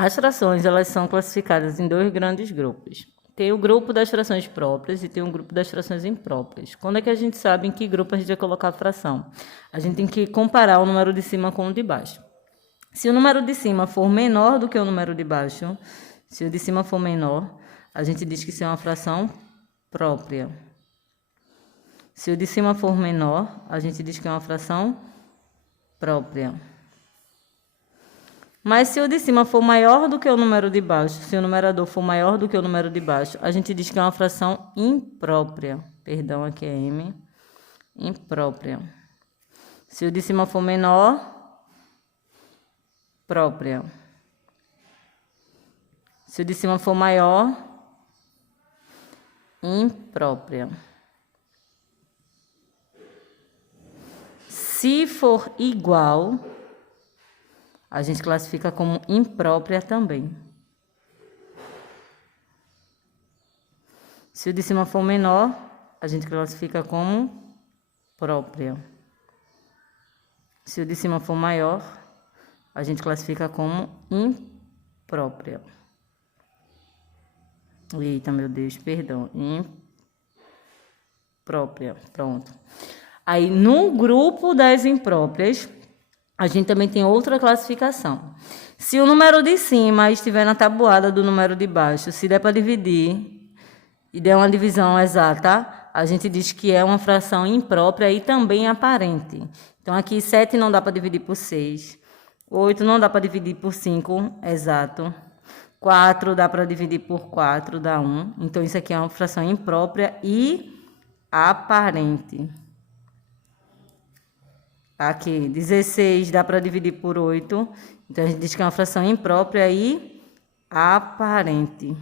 As frações, elas são classificadas em dois grandes grupos. Tem o grupo das frações próprias e tem o grupo das frações impróprias. Quando é que a gente sabe em que grupo a gente vai colocar a fração? A gente tem que comparar o número de cima com o de baixo. Se o número de cima for menor do que o número de baixo, se o de cima for menor, a gente diz que isso é uma fração própria. Se o de cima for menor, a gente diz que é uma fração própria. Mas se o de cima for maior do que o número de baixo, se o numerador for maior do que o número de baixo, a gente diz que é uma fração imprópria. Perdão, aqui é M. Imprópria. Se o de cima for menor, própria. Se o de cima for maior, imprópria. Se for igual, a gente classifica como imprópria também. Se o de cima for menor, a gente classifica como própria. Se o de cima for maior, a gente classifica como imprópria. Eita, meu Deus, perdão. Imprópria, pronto. Aí, no grupo das impróprias, a gente também tem outra classificação. Se o número de cima estiver na tabuada do número de baixo, se der para dividir e der uma divisão exata, a gente diz que é uma fração imprópria e também aparente. Então, aqui 7 não dá para dividir por 6. 8 não dá para dividir por 5, exato. 4 dá para dividir por 4, dá 1. Então, isso aqui é uma fração imprópria e aparente. Aqui, 16 dá para dividir por 8. Então, a gente diz que é uma fração imprópria e aparente.